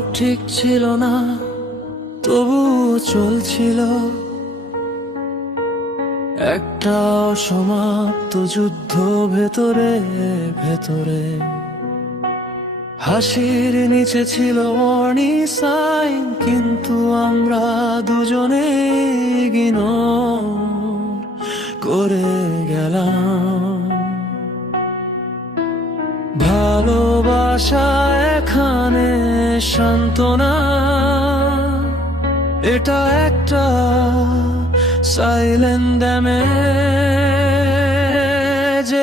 সব ঠিক ছিল না, তবু চলছিল একটা অসমাপ্ত যুদ্ধ ভেতরে ভেতরে। হাসির নিচে ছিল ওয়ার্নিং সাইন, কিন্তু আমরা দুজনে ইগনোর করে গেলাম। ভালোবাসা এখানে সান্ত্বনা, এটা একটা সাইলেন্ট ড্যামেজ।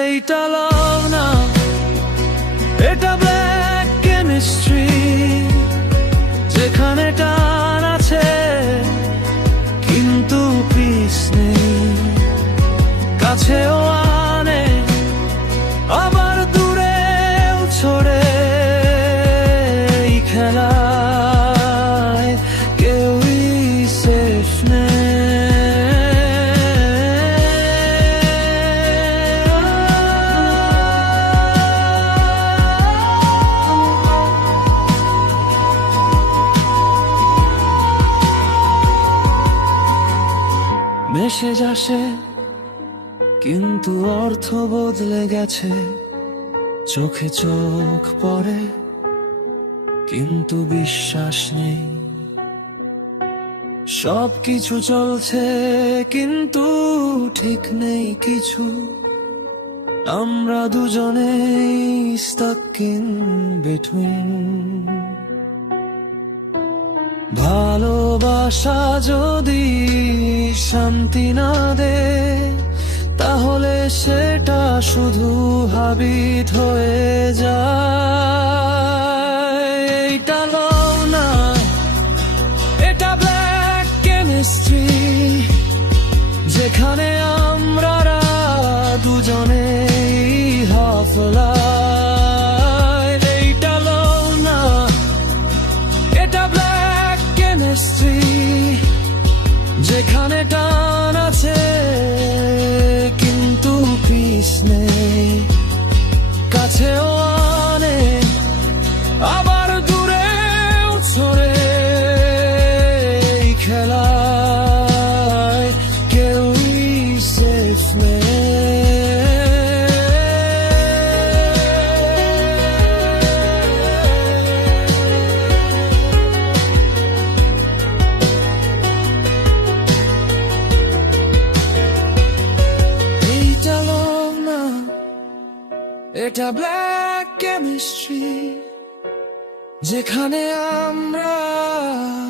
এইটা লাভ না, এটা ব্ল্যাক কেমিস্ট্রি, যেখানে টান আছে কিন্তু পিস নেই, কাছেও আনে আবার দূরেও ছড়ে। এই খেলায় কেউই সেফ মেসেজ আসে কিন্তু অর্থ বদলে গেছে, চোখে চোখ পড়ে কিন্তু বিশ্বাস নেই। সবকিছু চলছে কিন্তু ঠিক নেই কিছু, আমরা দুজনেই stuck in between। ভালোবাসা যদি শান্তি না দে, তাহলে সেটা শুধু হাবিট হয়ে যায়। এটা লও না, এটা ব্ল্যাক কেমিস্ট্রি, যেখানে আমরা দুজনে হাফ লাইফ। এইটা লও না, এটা ব্ল্যাক কেমিস্ট্রি, যেখানে টান আছে কিন্তু পিস নেই, কাছেও আনে আবার দূরেও ছড়ে। এই খেলায় কেউই সেফ নেই। এটা ব্ল্যাক কেমিস্ট্রি, যেখানে আমরা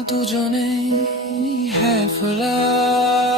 দুজনেই হ্যাভ লাইফ।